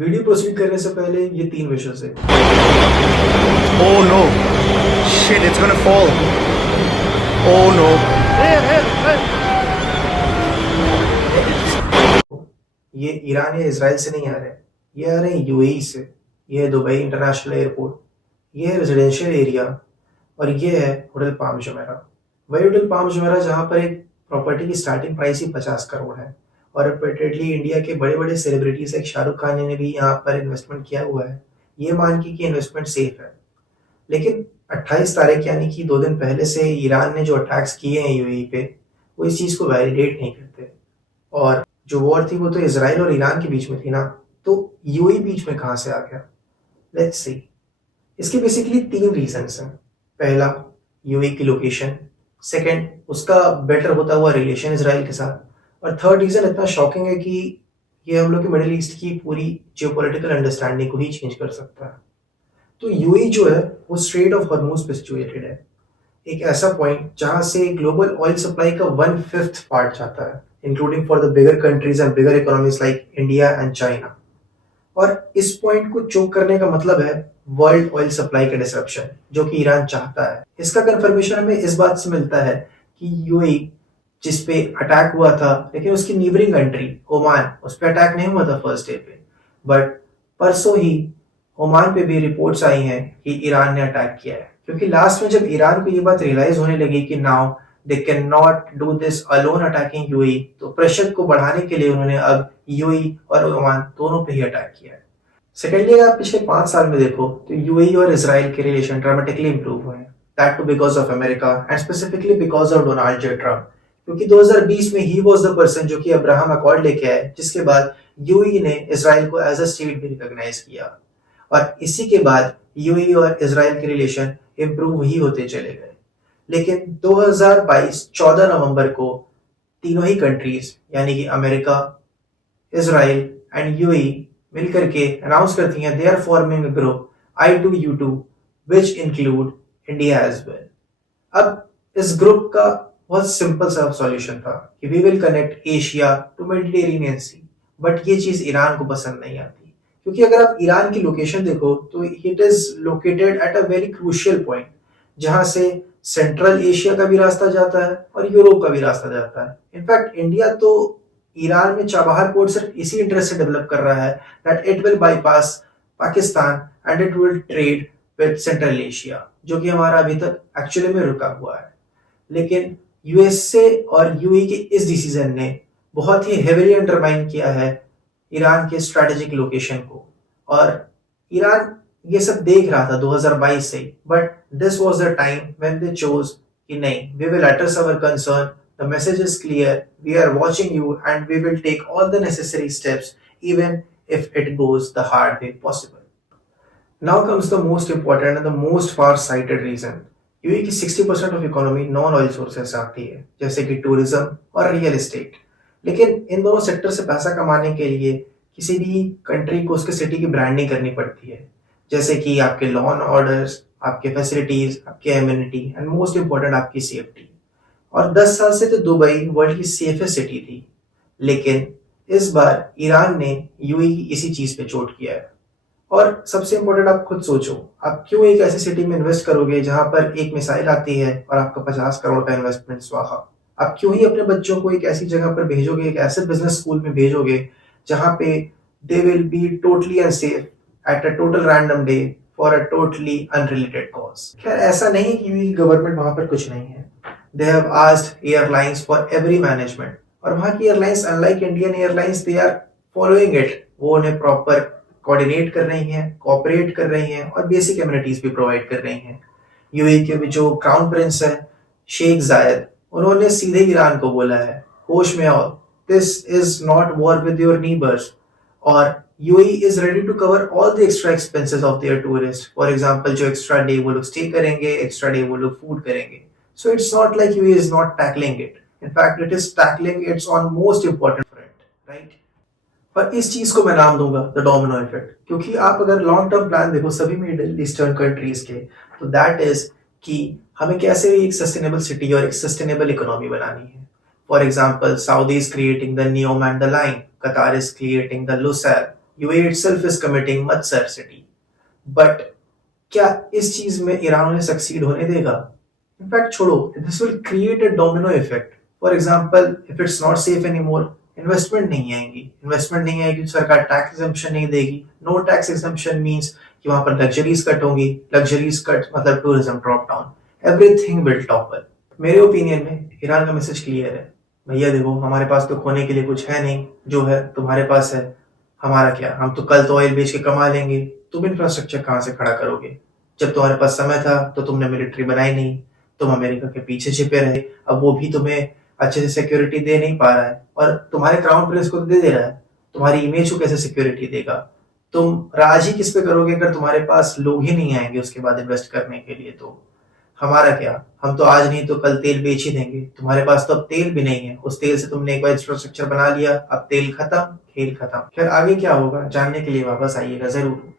Video proceed करने से पहले ये 3 विशेस है। Oh no. Shit, it's gonna fall. Oh no. ये ईरान या इजराइल से नहीं आ रहे, ये आ रहे हैं यूएई से। ये है दुबई इंटरनेशनल एयरपोर्ट, ये है रेजिडेंशियल एरिया और ये है होटल पाम जुमेरा। वही होटल पाम जुमेरा जहाँ पर एक प्रॉपर्टी की स्टार्टिंग प्राइस ही 50 करोड़ है और रिपीटेडली इंडिया के बड़े-बड़े सेलिब्रिटीज एक शाहरुख खान ने भी यहाँ पर इन्वेस्टमेंट किया हुआ है, ये मान के कि इन्वेस्टमेंट सेफ है। लेकिन 28 तारीख यानी कि 2 दिन पहले से ईरान ने जो अटैक्स किए हैं यूएई पे, वो इस चीज़ को वैलिडेट नहीं करते। और जो वॉर थी वो तो इजराइल और ईरान के बीच में थी ना, तो यूएई बीच में कहाँ से आ गया? Let's see. इसके बेसिकली 3 रीजंस हैं। पहला, यूएई की लोकेशन। सेकंड, उसका बेटर होता हुआ रिलेशन इजराइल के साथ। और थर्ड रीजन इतना शॉकिंग है कि ये हम लोग के मिडिल ईस्ट की पूरी जियोपॉलिटिकल अंडरस्टैंडिंग को ही चेंज कर सकता है। तो यूएई जो है वो स्ट्रेट ऑफ हॉर्मोज पे सिचुएटेड है, एक ऐसा पॉइंट जहां से ग्लोबल ऑयल सप्लाई का 1/5 पार्ट जाता है, including for the bigger countries and bigger economies like India and China. और इस पॉइंट को चोक करने का मतलब है वर्ल्ड ऑयल सप्लाई का डिसरप्शन, जो कि ईरान चाहता है। इसका कंफर्मेशन हमें इस बात से मिलता है कि यूएई जिस पे अटैक हुआ था, लेकिन उसकी नीबरिंग कंट्री ओमान, उस पर अटैक नहीं हुआ था फर्स्ट डे पे, बट परसों ही ओमान पे भी रिपोर्ट्स आई हैं कि ईरान ने अटैक किया है। क्योंकि लास्ट में जब ईरान को ये बात रियलाइज होने लगी कि now they can not do this alone attacking UAE, तो प्रेशर को बढ़ाने के लिए उन्होंने अब यूएई और ओमान दोनों पे ही अटैक किया है। सेकेंडली, अगर आप पिछले 5 साल में देखो तो यूएई और इसराइल के रिलेशन ड्रामेटिकली इंप्रूव हुए हैं, that too because of America and specifically because of Donald J Trump. क्योंकि 2020 में ही वाज द पर्सन जो कि अब्राहम अकॉर्ड लेके आए, जिसके बाद यूएई ने इसराइल को एज अ स्टेट भी रिकॉग्नाइज किया और इसी के बाद यूएई और इसराइल के रिलेशन इंप्रूव ही होते चले गए। लेकिन 2022 14 नवंबर को तीनों ही कंट्रीज यानी कि अमेरिका, इसराइल एंड यूएई मिलकर के अनाउंस करती हैं they are forming a group I2U2 which include India as well. अब इस ग्रुप का बहुत सिंपल सा सॉल्यूशन था कि we will connect Asia to Mediterranean Sea, but ये चीज ईरान को पसंद नहीं आती। क्योंकि अगर आप ईरान की लोकेशन देखो तो it is located at a very crucial point, जहां से सेंट्रल एशिया का भी रास्ता जाता है और यूरोप का भी रास्ता जाता है। इनफैक्ट इंडिया तो ईरान में चाबहार पोर्ट सिर्फ इसी इंटरेस्ट से डेवलप कर रहा है that it will bypass Pakistan and it will trade with central Asia, जो कि हमारा अभी तक एक्चुअली में रुका हुआ है। लेकिन यूएसए और यूएई के इस डिसीजन ने बहुत ही हेविली अंडरमाइन किया है ईरान के स्ट्रेटेजिक लोकेशन को, और ईरान ये सब देख रहा था 2022 से, but this was the time when they chose कि नहीं, we will address our concern, the message is clear, we are watching you and we will take all the necessary steps even if it goes the hard way possible. Now comes the most important and the most far-sighted reason. UAE की 60% of economy non oil sources से आती है, जैसे कि tourism और real estate. लेकिन इन दोनों sector से पैसा कमाने के लिए किसी भी कंट्री को उसके सिटी की ब्रांडिंग करनी पड़ती है, जैसे कि आपके लॉ एंड ऑर्डर्स, आपके फैसिलिटीज, आपके एमिनिटी एंड मोस्ट इंपॉर्टेंट आपकी सेफ्टी। और 10 साल से तो दुबई वर्ल्ड की सेफेस्ट सिटी थी, लेकिन इस बार ईरान ने यूएई की इसी चीज पे चोट किया है। और सबसे इंपॉर्टेंट, आप खुद सोचो, आप क्यों एक ऐसी सिटी में इन्वेस्ट करोगे जहां पर एक मिसाइल आती है और आपका 50 करोड़ का इन्वेस्टमेंट स्वाहा? आप क्यों ही अपने बच्चों को एक ऐसी जगह पर भेजोगे, एक ऐसे बिजनेस स्कूल में भेजोगे जहां पे they will be totally unsafe at a total random day for a totally unrelated cause? खैर, ऐसा नहीं कि गवर्नमेंट वहां पर कुछ नहीं है। They have asked airlines for every management, और वहां की airlines unlike Indian airlines they are following it, वो उन्हें प्रॉपर कोऑर्डिनेट कर रही हैं, कोऑपरेट कर रही हैं और बेसिक एमिनिटीज भी प्रोवाइड कर रही हैं। यूएई के जो क्राउन प्रिंस है शेख जायद, उन्होंने सीधे ईरान को बोला है, होश में आओ, this is not war with your neighbours, और UAE is ready to cover all the extra expenses of their tourist. For example, जो एक्स्ट्रा डे वो लोग स्टे करेंगे, एक्स्ट्रा डे वो लोग फूड करेंगे। So it's not like UAE is not tackling it, in fact it is tackling it's on most important front, right? पर इस चीज को मैं नाम दूंगा द डोमिनो इफेक्ट, क्योंकि आप अगर लॉन्ग टर्म प्लान देखो सभी मिडिल ईस्टर्न कंट्रीज के, तो दैट इज कि हमें कैसे भी एक सस्टेनेबल सिटी और एक सस्टेनेबल इकोनॉमी बनानी है। For example, Saudi is creating the Neom and the line, Qatar is creating the Lusail, UAE itself is committing much atrocity. But क्या इस चीज में ईरान उन्हें सक्सीड होने देगा? इनफैक्ट छोड़ो, this will create a domino effect. For example, if it's not safe anymore, investment नहीं आएगी, सरकार टैक्स एग्जम्पशन नहीं देगी. नो टैक्स एग्जम्पशन मींस कि वहां पर लग्जरीज कट होंगी. लग्जरीज कट मतलब tourism drop down. Everything will topple. मेरे ओपिनियन में ईरान का मैसेज क्लियर है. भैया देखो, हमारे पास तो खोने के लिए कुछ है नहीं, जो है तुम्हारे पास है. हमारा क्या, हम तो कल तो ऑयल बेच के कमा लेंगे. तुम इंफ्रास्ट्रक्चर कहाँ से खड़ा करोगे? जब तुम्हारे पास समय था तो तुमने मिलिट्री बनाई नहीं. तुम अमेरिका के पीछे छिपे रहे. अब वो भी तुम्हें अच्छे से सिक्योरिटी दे नहीं पा रहा है, और तुम्हारे क्राउन प्रिंस को दे रहा है. तुम्हारी इमेज को कैसे सिक्योरिटी देगा? तुम राज ही किस पे करोगे अगर तुम्हारे पास लोग ही नहीं आएंगे उसके बाद इन्वेस्ट करने के लिए? तो हमारा क्या, हम तो आज नहीं तो कल तेल बेच ही देंगे. तुम्हारे पास तो अब तेल भी नहीं है. उस तेल से तुमने एक बार इंफ्रास्ट्रक्चर बना लिया, अब तेल खत्म, खेल खत्म. खैर आगे क्या होगा जानने के लिए वापस आइएगा जरूर.